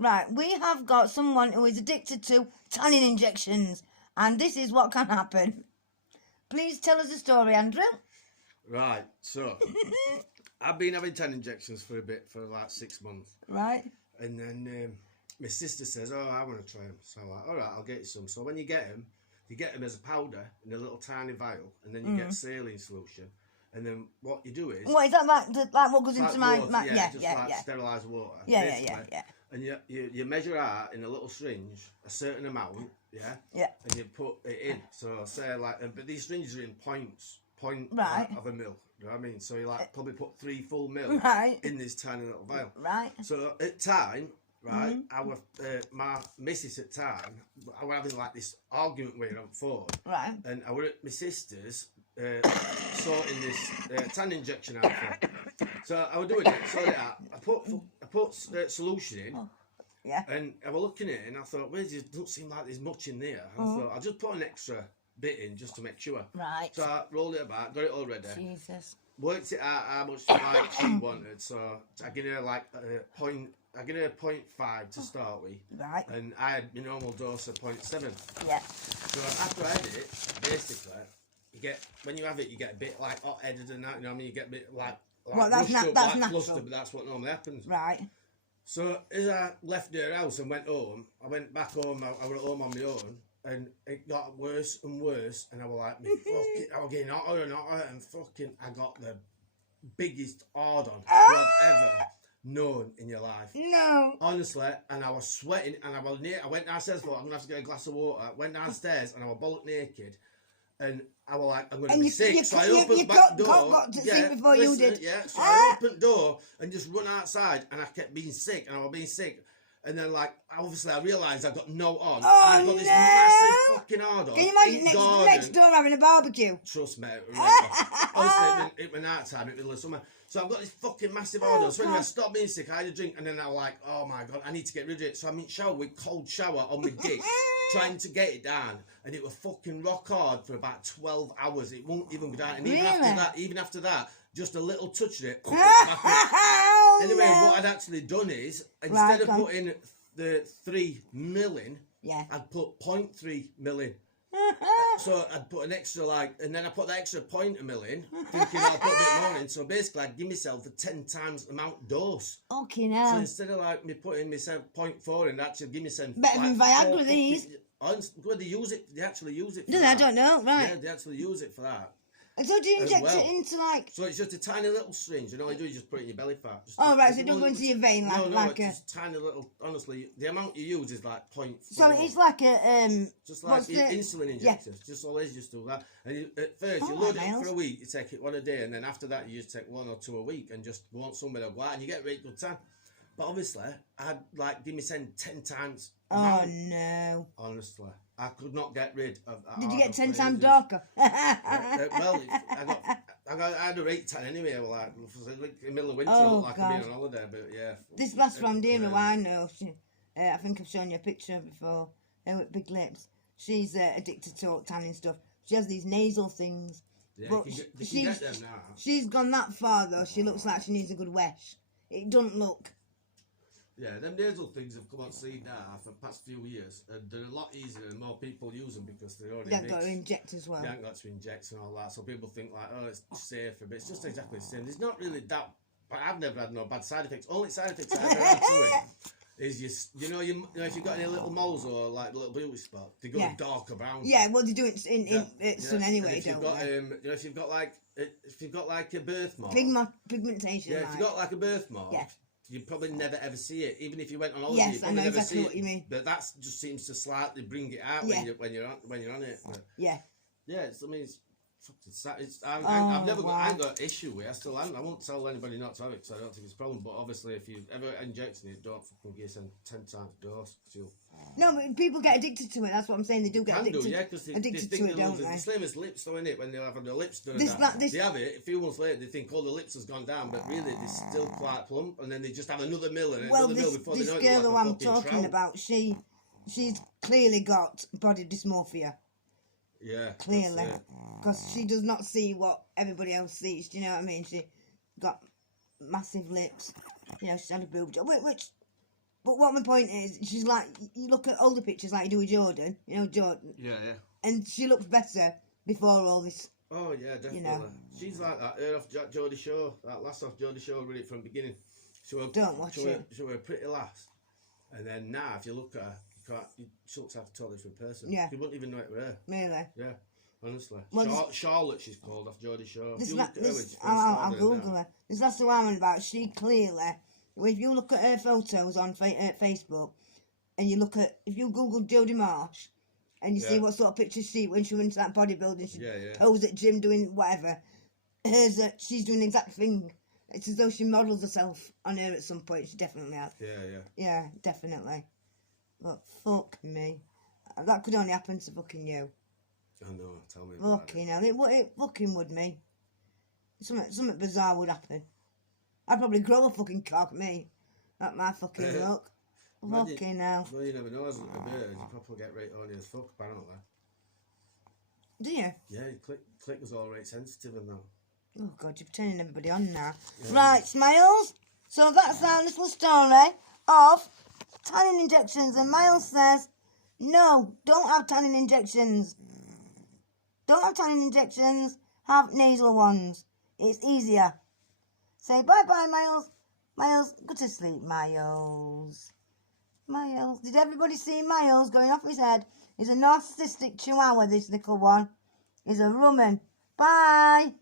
Right, we have got someone who is addicted to tanning injections, and this is what can happen. Please tell us the story, Andrew. Right, so I've been having 10 injections for a bit, for like 6 months. Right. And then my sister says, oh, I want to try them. So I'm like, all right, I'll get you some. So when you get them as a powder in a little tiny vial, and then you get saline solution. And then what you do is... What, is that like what goes into water, my... Yeah, sterilised water. Yeah. And you measure out in a little syringe a certain amount, Yeah. and you put it in. So say like, but these syringes are in point Right. of a mil. You know what I mean? So you like probably put 3 full mil Right. in this tiny little vial. Right. So at time, right, my missus at time, I was having like this argument with her on the phone. Right. And I were at my sister's sorting this tan injection out for. So I was doing it, sorted it out. I put solution in. Oh. Yeah. And I was looking at it and I thought, well, it doesn't seem like there's much in there. And I thought, I'll just put an extra bit in just to make sure. Right. So I rolled it about, got it all ready. Jesus. Worked it out how much like she wanted. So I give her like a 0.5 to start with. Right. And I had my normal dose of 0.7. Yeah. So after I had it, basically, when you have it, you get a bit like hot-headed and that, you know what I mean? You get a bit like well, that's rushed up, that's like natural. flustered, but that's what normally happens. Right. So as I left her house and went home, I went back home, I was at home on my own, and it got worse and worse, and I was like, I was getting hotter and hotter, and fucking, I got the biggest hard-on you have ever known in your life. No. Honestly, and I was sweating, and I went downstairs, thought I'm going to have to get a glass of water, went downstairs, and I was bollock naked, and I was like, I'm going to be sick. So I opened the back door. Got to see before you did. Yeah, so I opened the door and just run outside, and I kept being sick, and I was being sick. And then, like, obviously, I realised I got no on. Oh, and I got this massive fucking hard on. Can you imagine next door having a barbecue? Trust me. Honestly, it was night time, it was summer. So I've got this fucking massive hard on. So anyway, I stopped being sick, I had a drink, and then I was like, oh my God, I need to get rid of it. So I'm in shower with cold shower on my dick, trying to get it down. And it was fucking rock hard for about 12 hours. It won't even go down. And even after that, just a little touch of it. Anyway, what I'd actually done is, instead of putting the 3 mil in, I'd put 0.3 mil in. So I'd put an extra and then I put the extra 0.1 mil in, thinking I'll put a bit more in. So basically I'd give myself a 10 times amount dose. Okay, now. So instead of me putting myself 0.4 in, I'd actually give myself better than Viagra these. Well, they actually use it for that. I don't know, right. Yeah, they actually use it for that. And so do you inject it into So it's just a tiny little syringe, and all you do is just put it in your belly fat. Right, so it doesn't go into your vein it's just tiny little, honestly, the amount you use is like 0.4. So it's like a, just like insulin injectors, just all these just do that. And at first you load it for a week, you take it one a day, and then after that you just take 1 or 2 a week, and just go on somewhere to go out, and you get a really good tan. But obviously, I'd give me 10 times. Oh no. Honestly. I could not get rid of that. Did you get 10 times darker? Well, I had a 8 tan anyway. Like in the middle of winter, I'd been on holiday. But yeah. This last from Dina, who I know, I think I've shown you a picture before. With big lips. She's addicted to tanning stuff. She has these nasal things. Yeah, but you can get them now. She's gone that far though. She looks like she needs a good wesh. It doesn't look. Yeah, them nasal things have come on scene now for the past few years, and they're a lot easier and more people use them because they're already mixed. They've got to inject as well. They haven't got to inject and all that, so people think like, oh, it's safer, but it's just exactly the same. There's not really that, but I've never had no bad side effects. Only side effects I've ever had to it is you know if you've got any little moles or like little beauty spot, they go darker brown. Yeah, well they do it in sun anyway, if you've got, if you've got like a birthmark. Pigmentation. Yeah, if you've got like a birthmark. Yeah. You'd probably never ever see it, even if you went on holiday. Yes, you'd probably I know never exactly see what it. you mean. But that just seems to slightly bring it out when you're on it. But yeah. It's fucking sad. I've never got. I ain't got issue with it. I still haven't. I won't tell anybody not to have it because I don't think it's a problem. But obviously, if you ever injecting it, don't fucking give yourself 10 times a dose. No, but people get addicted to it. That's what I'm saying. They do get addicted. Because they to think it, don't they? The same as lips, though, innit? When they're having their lips done, They have it. A few months later, they think, the lips has gone down, but really, they're still quite plump, and then they just have another mill and another mill before they know it. This girl who I'm talking about, she's clearly got body dysmorphia. Yeah, clearly, because she does not see what everybody else sees. Do you know what I mean? She got massive lips. You know, she had a boob job, which But what my point is, she's like, you look at older pictures like you do with Jordan, you know, Jordan, Yeah, yeah. and she looks better before all this. Oh yeah, definitely. You know. She's like that. Her off Jodie Shaw. That last off Jodie Shaw, read it from the beginning. Don't watch it. She were a pretty lass, and then now if you look at her, she looks like a totally different person. Yeah. You wouldn't even know it were her. Really? Yeah, honestly. Well, Charlotte, she's called off Jodie Shaw. I'll Google her. That's the one about. She clearly, if you look at her photos on Facebook, and you look at, if you Google Jodie Marsh, and you see what sort of pictures when she went into that bodybuilding, she posed at gym doing whatever. She's doing the exact thing. It's as though she models herself on her at some point. She definitely has. Yeah, yeah. Yeah, definitely. But fuck me. That could only happen to fucking you. I know, tell me about Fucking hell, it fucking would me. Something bizarre would happen. I'd probably grow a fucking cock, me. At my fucking look. Fucking hell. Well, you never know, as a bird, you probably get right horny as fuck, apparently. Do you? Yeah, click was all right sensitive and that. Oh God, you're turning everybody on now. Yeah. Right, Smiles. So that's our little story of tanning injections. And Miles says, no, don't have tanning injections. Don't have tanning injections. Have nasal ones. It's easier. Say bye-bye, Miles. Miles, go to sleep, Miles. Miles. Did everybody see Miles going off his head? He's a narcissistic chihuahua, this little one. He's a rumman. Bye.